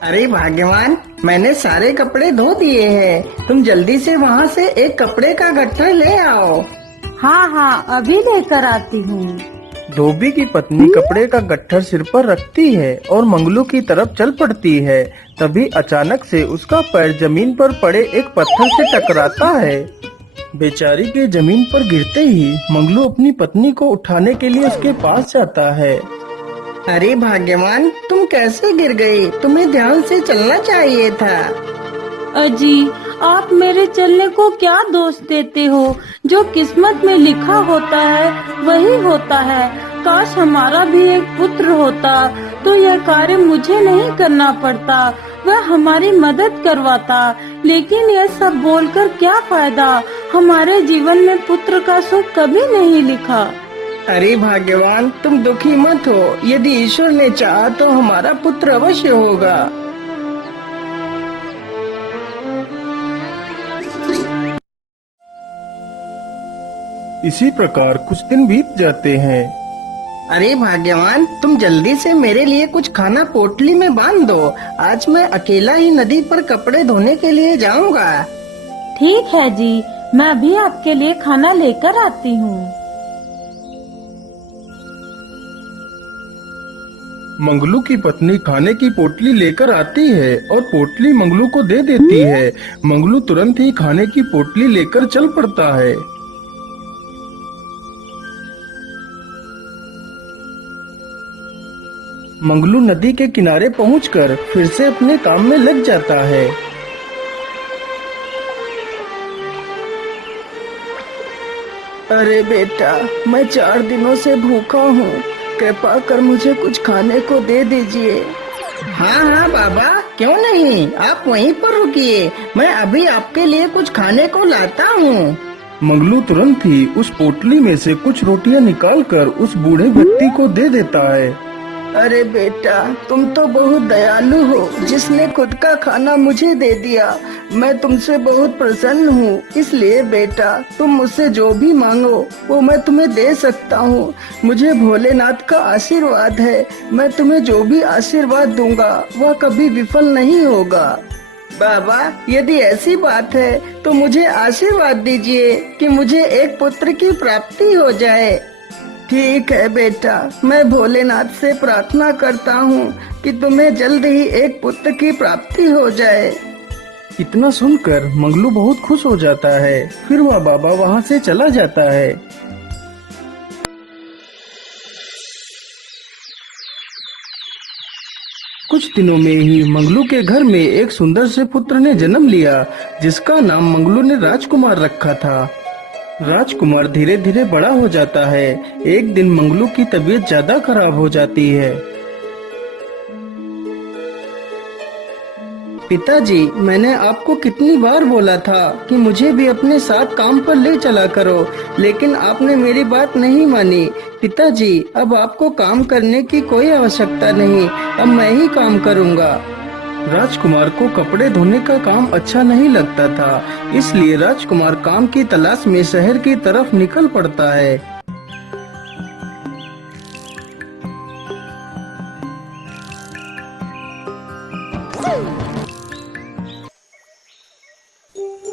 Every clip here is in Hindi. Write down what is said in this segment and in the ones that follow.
अरे भाग्यवान, मैंने सारे कपड़े धो दिए हैं। तुम जल्दी से वहाँ से एक कपड़े का गट्ठर ले आओ। हाँ हाँ, अभी लेकर आती हूँ। धोबी की पत्नी कपड़े का गट्ठर सिर पर रखती है और मंगलू की तरफ चल पड़ती है। तभी अचानक से उसका पैर जमीन पर पड़े एक पत्थर से टकराता है। बेचारी के जमीन पर गिरते ही मंगलू अपनी पत्नी को उठाने के लिए उसके पास जाता है। अरे भाग्यवान, तुम कैसे गिर गई? तुम्हें ध्यान से चलना चाहिए था। अजी, आप मेरे चलने को क्या दोष देते हो? जो किस्मत में लिखा होता है वही होता है। काश हमारा भी एक पुत्र होता तो यह कार्य मुझे नहीं करना पड़ता, वह हमारी मदद करवाता। लेकिन यह सब बोलकर क्या फायदा? हमारे जीवन में पुत्र का सुख कभी नहीं लिखा। अरे भाग्यवान, तुम दुखी मत हो। यदि ईश्वर ने चाहा तो हमारा पुत्र अवश्य होगा। इसी प्रकार कुछ दिन बीत जाते हैं। अरे भाग्यवान, तुम जल्दी से मेरे लिए कुछ खाना पोटली में बांध दो। आज मैं अकेला ही नदी पर कपड़े धोने के लिए जाऊंगा। ठीक है जी, मैं भी आपके लिए खाना लेकर आती हूँ। मंगलू की पत्नी खाने की पोटली लेकर आती है और पोटली मंगलू को दे देती है। मंगलू तुरंत ही खाने की पोटली लेकर चल पड़ता है। मंगलू नदी के किनारे पहुंचकर फिर से अपने काम में लग जाता है। अरे बेटा, मैं 4 दिनों से भूखा हूँ। कृपा कर मुझे कुछ खाने को दे दीजिए। हाँ हाँ बाबा, क्यों नहीं, आप वहीं पर रुकिए, मैं अभी आपके लिए कुछ खाने को लाता हूँ। मंगलू तुरंत ही उस पोटली में से कुछ रोटियां निकालकर उस बूढ़े व्यक्ति को दे देता है। अरे बेटा, तुम तो बहुत दयालु हो, जिसने खुद का खाना मुझे दे दिया। मैं तुमसे बहुत प्रसन्न हूँ। इसलिए बेटा, तुम मुझसे जो भी मांगो वो मैं तुम्हें दे सकता हूँ। मुझे भोलेनाथ का आशीर्वाद है। मैं तुम्हें जो भी आशीर्वाद दूंगा वह कभी विफल नहीं होगा। बाबा, यदि ऐसी बात है तो मुझे आशीर्वाद दीजिए कि मुझे एक पुत्र की प्राप्ति हो जाए। ठीक है बेटा, मैं भोलेनाथ से प्रार्थना करता हूँ कि तुम्हें जल्द ही एक पुत्र की प्राप्ति हो जाए। इतना सुनकर मंगलू बहुत खुश हो जाता है। फिर वह बाबा वहाँ से चला जाता है। कुछ दिनों में ही मंगलू के घर में एक सुंदर से पुत्र ने जन्म लिया, जिसका नाम मंगलू ने राजकुमार रखा था। राजकुमार धीरे धीरे बड़ा हो जाता है। एक दिन मंगलू की तबीयत ज्यादा खराब हो जाती है। पिताजी, मैंने आपको कितनी बार बोला था कि मुझे भी अपने साथ काम पर ले चला करो, लेकिन आपने मेरी बात नहीं मानी। पिताजी, अब आपको काम करने की कोई आवश्यकता नहीं, अब मैं ही काम करूँगा। राजकुमार को कपड़े धोने का काम अच्छा नहीं लगता था, इसलिए राजकुमार काम की तलाश में शहर की तरफ निकल पड़ता है।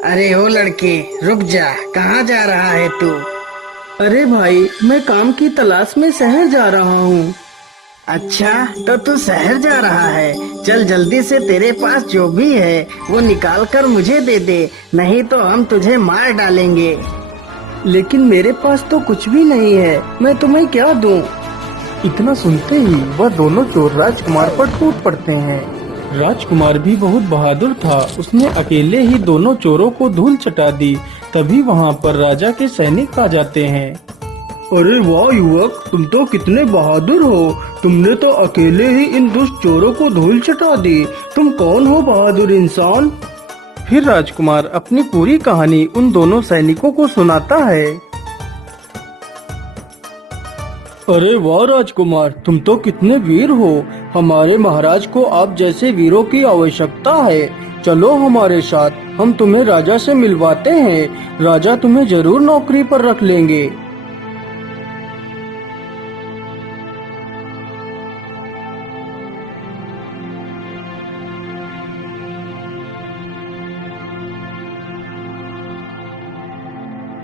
अरे ओ लड़के, रुक जा, कहाँ जा रहा है तू? अरे भाई, मैं काम की तलाश में शहर जा रहा हूँ। अच्छा, तो तू शहर जा रहा है? चल जल्दी से तेरे पास जो भी है वो निकाल कर मुझे दे दे, नहीं तो हम तुझे मार डालेंगे। लेकिन मेरे पास तो कुछ भी नहीं है, मैं तुम्हें क्या दूं? इतना सुनते ही वह दोनों चोर राजकुमार पर टूट पड़ते हैं। राजकुमार भी बहुत बहादुर था, उसने अकेले ही दोनों चोरों को धूल चटा दी। तभी वहाँ पर राजा के सैनिक आ जाते हैं। अरे वाह युवक, तुम तो कितने बहादुर हो। तुमने तो अकेले ही इन दुष्ट चोरों को धूल चटा दी। तुम कौन हो बहादुर इंसान? फिर राजकुमार अपनी पूरी कहानी उन दोनों सैनिकों को सुनाता है। अरे वाह राजकुमार, तुम तो कितने वीर हो। हमारे महाराज को आप जैसे वीरों की आवश्यकता है। चलो हमारे साथ, हम तुम्हें राजा से मिलवाते हैं। राजा तुम्हें जरूर नौकरी पर रख लेंगे।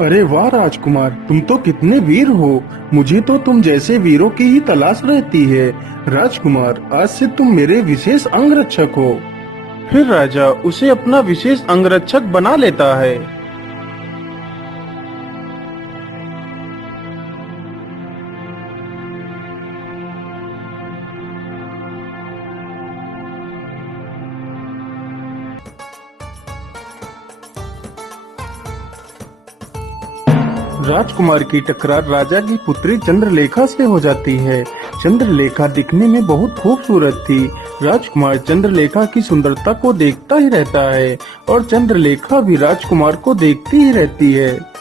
अरे वाह राजकुमार, तुम तो कितने वीर हो। मुझे तो तुम जैसे वीरों की ही तलाश रहती है। राजकुमार, आज से तुम मेरे विशेष अंगरक्षक हो। फिर राजा उसे अपना विशेष अंगरक्षक बना लेता है। राजकुमार की टकरार राजा की पुत्री चंद्रलेखा से हो जाती है। चंद्रलेखा दिखने में बहुत खूबसूरत थी। राजकुमार चंद्रलेखा की सुंदरता को देखता ही रहता है और चंद्रलेखा भी राजकुमार को देखती ही रहती है।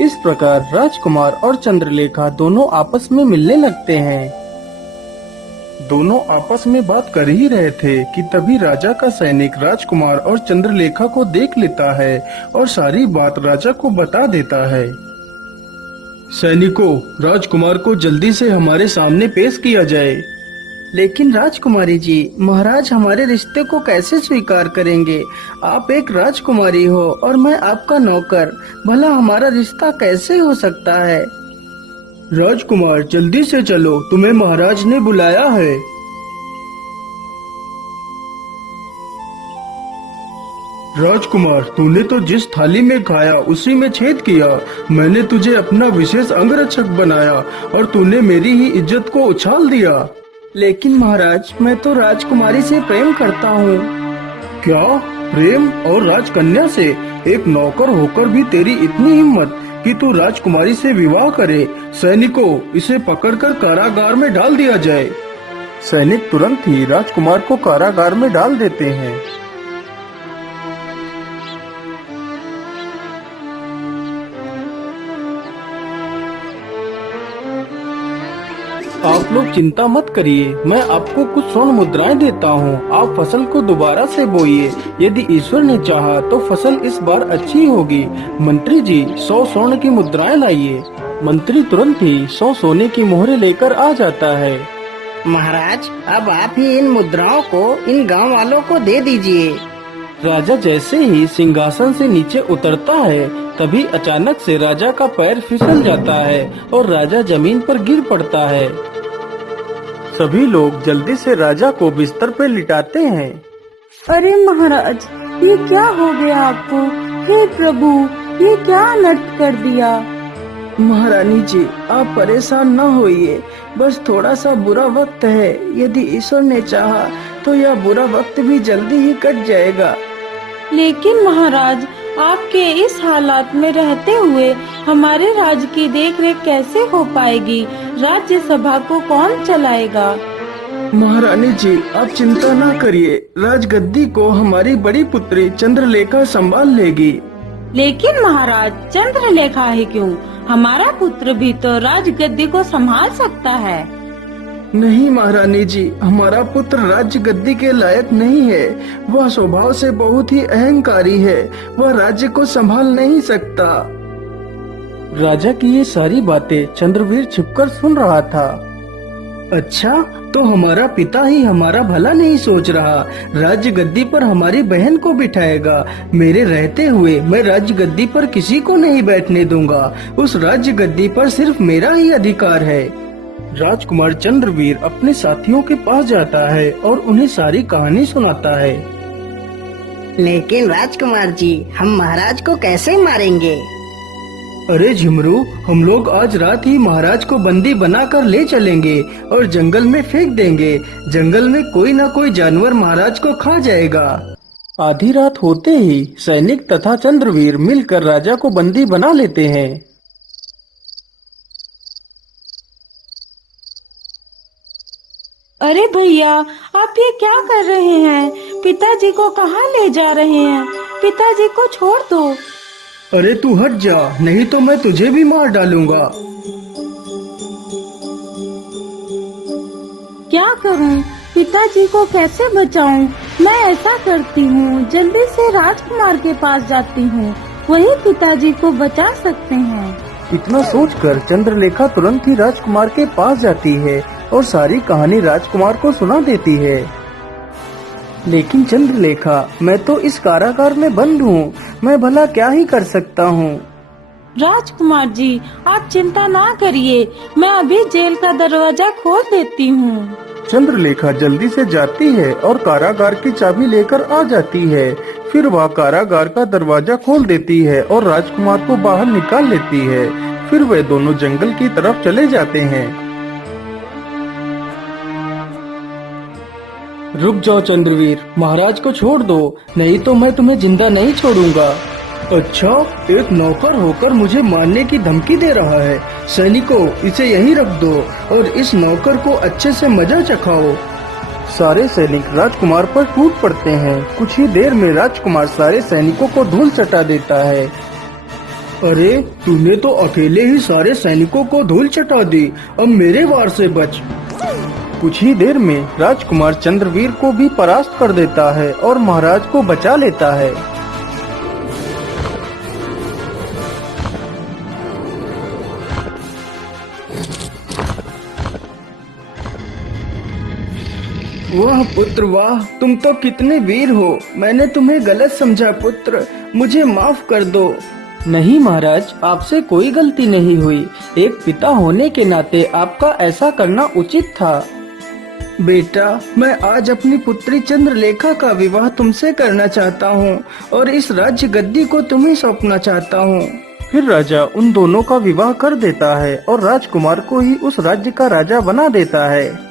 इस प्रकार राजकुमार और चंद्रलेखा दोनों आपस में मिलने लगते हैं। दोनों आपस में बात कर ही रहे थे कि तभी राजा का सैनिक राजकुमार और चंद्रलेखा को देख लेता है और सारी बात राजा को बता देता है। सैनिकों, राजकुमार को जल्दी से हमारे सामने पेश किया जाए। लेकिन राजकुमारी जी, महाराज हमारे रिश्ते को कैसे स्वीकार करेंगे? आप एक राजकुमारी हो और मैं आपका नौकर, भला हमारा रिश्ता कैसे हो सकता है? राजकुमार, जल्दी से चलो, तुम्हें महाराज ने बुलाया है। राजकुमार, तूने तो जिस थाली में खाया उसी में छेद किया। मैंने तुझे अपना विशेष अंगरक्षक बनाया और तूने मेरी ही इज्जत को उछाल दिया। लेकिन महाराज, मैं तो राजकुमारी से प्रेम करता हूँ। क्या प्रेम? और राजकन्या से? एक नौकर होकर भी तेरी इतनी हिम्मत कि तू राजकुमारी से विवाह करे? सैनिकों, इसे पकड़कर कारागार में डाल दिया जाए। सैनिक तुरंत ही राजकुमार को कारागार में डाल देते हैं। आप लोग चिंता मत करिए, मैं आपको कुछ स्वर्ण मुद्राएं देता हूँ। आप फसल को दोबारा से बोइए। यदि ईश्वर ने चाहा तो फसल इस बार अच्छी होगी। मंत्री जी, 100 स्वर्ण की मुद्राएं लाइए। मंत्री तुरंत ही 100 सोने की मोहरें लेकर आ जाता है। महाराज, अब आप ही इन मुद्राओं को इन गांव वालों को दे दीजिए। राजा जैसे ही सिंहासन से नीचे उतरता है, तभी अचानक से राजा का पैर फिसल जाता है और राजा जमीन पर गिर पड़ता है। सभी लोग जल्दी से राजा को बिस्तर पर लिटाते हैं। अरे महाराज, ये क्या हो गया आपको? हे प्रभु, ये क्या अनर्थ कर दिया? महारानी जी, आप परेशान न होइए, बस थोड़ा सा बुरा वक्त है। यदि ईश्वर ने चाहा तो यह बुरा वक्त भी जल्दी ही कट जाएगा। लेकिन महाराज, आपके इस हालात में रहते हुए हमारे राज्य की देखरेख कैसे हो पाएगी? राज्यसभा को कौन चलाएगा? महारानी जी, आप चिंता न करिए, राजगद्दी को हमारी बड़ी पुत्री चंद्रलेखा संभाल लेगी। लेकिन महाराज, चंद्रलेखा ही क्यों? हमारा पुत्र भी तो राजगद्दी को संभाल सकता है। नहीं महारानी जी, हमारा पुत्र राज्य गद्दी के लायक नहीं है। वह स्वभाव से बहुत ही अहंकारी है। वह राज्य को संभाल नहीं सकता। राजा की ये सारी बातें चंद्रवीर छिपकर सुन रहा था। अच्छा, तो हमारा पिता ही हमारा भला नहीं सोच रहा। राज्य गद्दी पर हमारी बहन को बिठाएगा। मेरे रहते हुए मैं राज्य गद्दी पर किसी को नहीं बैठने दूंगा। उस राज्य गद्दी पर सिर्फ मेरा ही अधिकार है। राजकुमार चंद्रवीर अपने साथियों के पास जाता है और उन्हें सारी कहानी सुनाता है। लेकिन राजकुमार जी, हम महाराज को कैसे मारेंगे? अरे झिमरू, हम लोग आज रात ही महाराज को बंदी बनाकर ले चलेंगे और जंगल में फेंक देंगे। जंगल में कोई न कोई जानवर महाराज को खा जाएगा। आधी रात होते ही सैनिक तथा चंद्रवीर मिलकर राजा को बंदी बना लेते हैं। अरे भैया, आप ये क्या कर रहे हैं? पिताजी को कहाँ ले जा रहे हैं? पिताजी को छोड़ दो। अरे तू हट जा, नहीं तो मैं तुझे भी मार डालूंगा। क्या करूं? पिताजी को कैसे बचाऊं? मैं ऐसा करती हूँ, जल्दी से राजकुमार के पास जाती हूँ, वही पिताजी को बचा सकते हैं। इतना सोचकर चंद्रलेखा तुरंत ही राजकुमार के पास जाती है और सारी कहानी राजकुमार को सुना देती है। लेकिन चंद्रलेखा, मैं तो इस कारागार में बंद हूँ, मैं भला क्या ही कर सकता हूँ। राजकुमार जी, आप चिंता ना करिए, मैं अभी जेल का दरवाजा खोल देती हूँ। चंद्रलेखा जल्दी से जाती है और कारागार की चाबी लेकर आ जाती है। फिर वह कारागार का दरवाजा खोल देती है और राजकुमार को बाहर निकाल लेती है। फिर वे दोनों जंगल की तरफ चले जाते हैं। रुक जाओ चंद्रवीर, महाराज को छोड़ दो, नहीं तो मैं तुम्हें जिंदा नहीं छोड़ूंगा। अच्छा, एक नौकर होकर मुझे मारने की धमकी दे रहा है। सैनिकों, इसे यहीं रख दो और इस नौकर को अच्छे से मजा चखाओ। सारे सैनिक राजकुमार पर टूट पड़ते हैं। कुछ ही देर में राजकुमार सारे सैनिकों को धूल चटा देता है। अरे, तूने तो अकेले ही सारे सैनिकों को धूल चटा दी, अब मेरे वार से बच। कुछ ही देर में राजकुमार चंद्रवीर को भी परास्त कर देता है और महाराज को बचा लेता है। वाह पुत्र वाह, तुम तो कितने वीर हो। मैंने तुम्हें गलत समझा पुत्र, मुझे माफ कर दो। नहीं महाराज, आपसे कोई गलती नहीं हुई। एक पिता होने के नाते आपका ऐसा करना उचित था। बेटा, मैं आज अपनी पुत्री चंद्रलेखा का विवाह तुमसे करना चाहता हूँ और इस राज्य गद्दी को तुम्हें सौंपना चाहता हूँ। फिर राजा उन दोनों का विवाह कर देता है और राजकुमार को ही उस राज्य का राजा बना देता है।